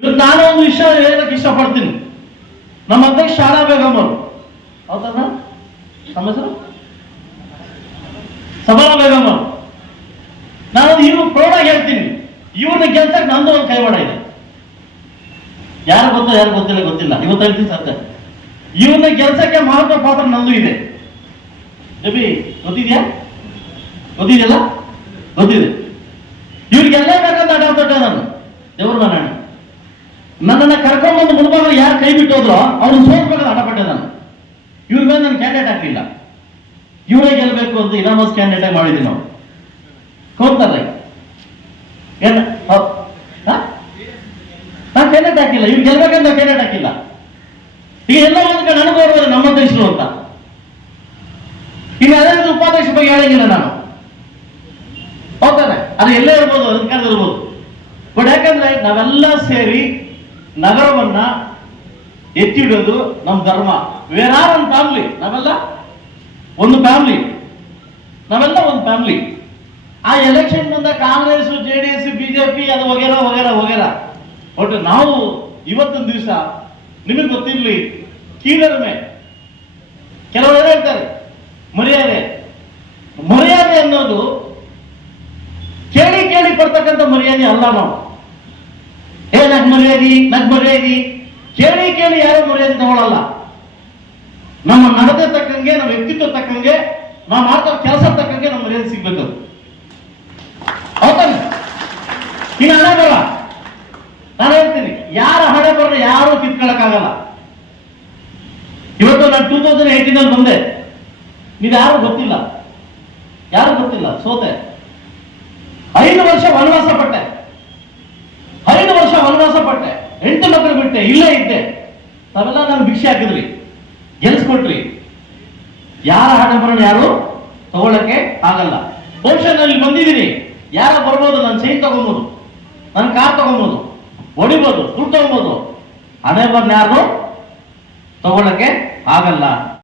ಇವತ್ತು ನಾನು ಒಂದು ವಿಷಯ ಹೇಳಕ್ ಇಷ್ಟಪಡ್ತೀನಿ. ನಮ್ಮ ಅಧ್ಯಕ್ಷ ಶಾಲಾ ಬೇಗಮ್ಮರು ಅವರು. ಹೌದಾ ನಮ್ಮ ಹೆಸರು? ಸಬಲ ಬೇಗಮ್ಮರು ನಾನು ಇವ್ರು ಪ್ರೌಢಾಗಿ ಹೇಳ್ತೀನಿ. ಇವ್ರನ್ನ ಗೆಲ್ಸಕ್ಕೆ ನಂದು ಒಂದು ಕೈವಾಡ ಇದೆ. ಯಾರು ಗೊತ್ತೋ, ಯಾರು ಗೊತ್ತಿಲ್ಲ ಗೊತ್ತಿಲ್ಲ. ಇವತ್ತು ಹೇಳ್ತೀನಿ ಸತ್ಯ. ಇವ್ರನ್ನ ಗೆಲ್ಸಕ್ಕೆ ಮಹತ್ವ ಪಾತ್ರ ನಂದು ಇದೆ. ಜಬಿ ಗೊತ್ತಿದ್ಯಾ? ಗೊತ್ತಿದೆಯಲ್ಲ? ಗೊತ್ತಿದೆ. ಇವ್ರಿಗೆಲ್ಲ ಬೇಕಂತ ಅಡ್ಡ ನಾನು. ದೇವ್ರ ನಾರಾಯಣ ನನ್ನನ್ನ ಕರ್ಕೊಂಡ್ಬಂದು ಮುನ್ಬಾಗ ಯಾರು ಕೈ ಬಿಟ್ಟು ಹೋದ್ರೋ ಅವ್ರನ್ನ ಸೋಲ್ಬೇಕಂತ ಆಟ ಪಟ್ಟೆ ನಾನು. ಇವ್ರ ಮೇಲೆ ನಾನು ಕ್ಯಾಂಡಿಡೇಟ್ ಆಗಲಿಲ್ಲ ಇವರೇ ಗೆಲ್ಲಬೇಕು ಅಂತ ಇನಾಮಸ್ ಕ್ಯಾಂಡಿಡೇಟ್ ಮಾಡಿದ್ವಿ ನಾವು ಹಾ? ನಾನ್ ಕ್ಯಾಂಡಿಡೇಟ್ ಹಾಕಿಲ್ಲ ಇವ್ರು ಗೆಲ್ಬೇಕಂತ ಕ್ಯಾಂಡಿಡೇಟ್ ಹಾಕಿಲ್ಲ ಈಗ ಎಲ್ಲ ಒಂದು ನನಗೂ ನಮ್ಮ ದೇಶರು ಅಂತ. ಈಗ ಅದೇ ರೀತಿ ಉಪಾಧ್ಯಕ್ಷ ಬಗ್ಗೆ ಹೇಳಂಗಿಲ್ಲ ನಾನು. ಹೋಗ್ತಾನೆ ಅದು ಎಲ್ಲೇ ಇರ್ಬೋದು ಅದಕ್ಕೆ ಇರ್ಬೋದು. ಬಟ್ ಯಾಕಂದ್ರೆ ನಾವೆಲ್ಲ ಸೇರಿ ನಗರವನ್ನ ಎತ್ತಿಡೋದು ನಮ್ಮ ಧರ್ಮ. ವೇರ್ ಆರ್ ಒಂದು ಫ್ಯಾಮಿಲಿ ನಾವೆಲ್ಲ ಒಂದು ಫ್ಯಾಮಿಲಿ. ನಾವೆಲ್ಲ ಒಂದು ಫ್ಯಾಮಿಲಿ. ಆ ಎಲೆಕ್ಷನ್ ಬಂದ Congress, J D S BJP ಅದು ವಗೇರ ವಗೇರ ವಗೇರ. ಬಟ್ ನಾವು ಇವತ್ತೊಂದು ದಿವಸ ನಿಮಗೆ ಗೊತ್ತಿರ್ಲಿ, ಕೀಳರಿಮೆ. ಕೆಲವರು ಹೇಳ್ತಾರೆ, ಮರ್ಯಾದೆ. ಮರ್ಯಾದೆ ಅನ್ನೋದು ಕೇಳಿ ಕೇಳಿ ಪಡ್ತಕ್ಕಂಥ ಮರ್ಯಾದೆ ಅಲ್ಲ ನಾವು. ಏ ನಗ್ ಮರ್ಯಾದಿ ನಗ್ ಮರ್ಯಾದಿ ಕೇಳಿ ಕೇಳಿ, ಯಾರು ಮರ್ಯಾದೆ ತಗೊಳ್ಳಲ್ಲ ನಮ್ಮ ನಡತೆ ತಕ್ಕಂಗೆ, ನಮ್ಮ ವ್ಯಕ್ತಿತ್ವ ತಕ್ಕಂಗೆ ನಾವು ಮಾಡ್ತಾ ಕೆಲಸ ತಕ್ಕಂಗೆ ನಮ್ಮ ಮರ್ಯಾದೆ ಸಿಗ್ಬೇಕು. ಹೌದಾನೆ ಈಗ ಹಣೆ ಬರ ನಾನು ಹೇಳ್ತೀನಿ, ಯಾರ ಹಣೆ ಬರ ಯಾರು ಕಿತ್ಕೊಳಕ್ಕಾಗಲ್ಲ. ಇವತ್ತು ನಾನು ಟೂ ತೌಸಂಡ್ ಏಯ್ಟೀನ್ ಅಲ್ಲಿ ಬಂದೆ. ನೀವು ಯಾರು ಗೊತ್ತಿಲ್ಲ. ಯಾರು ಗೊತ್ತಿಲ್ಲ, ಸೋತೆ. ಐದು ವರ್ಷ ವನವಾಸ ಪಟ್ಟೆ ಐದು ವರ್ಷ ವನವಾಸ ಪಟ್ಟೆ ಮಕ್ಕಳು ಬಿಟ್ಟೆ, ಇಲ್ಲೇ ಇದ್ದೆ. ತಾವೆಲ್ಲ ನಾನು ಭಿಕ್ಷೆ ಹಾಕಿದ್ರಿ ಗೆಲ್ಸ್ಕೊಟ್ರಿ ಯಾರ ಹಣ ಬರೋಣ ಯಾರು ತಗೊಳಕ್ಕೆ ಆಗಲ್ಲ. ಬಹುಶಃ ನಾನು ಬಂದಿದ್ದೀನಿ. ಯಾರ ಬರ್ಬೋದು? ನಾನು ಸೈನ್ ತಗೊಬೋದು. ನನ್ನ ಕಾರ್ ತಗೊಬೋದು. ಹೊಡಿಬೋದು, ದುಡ್ಡು ತಗೊಬೋದು. ಹಣೆ ಯಾರು ತಗೊಳಕ್ಕೆ ಆಗಲ್ಲ.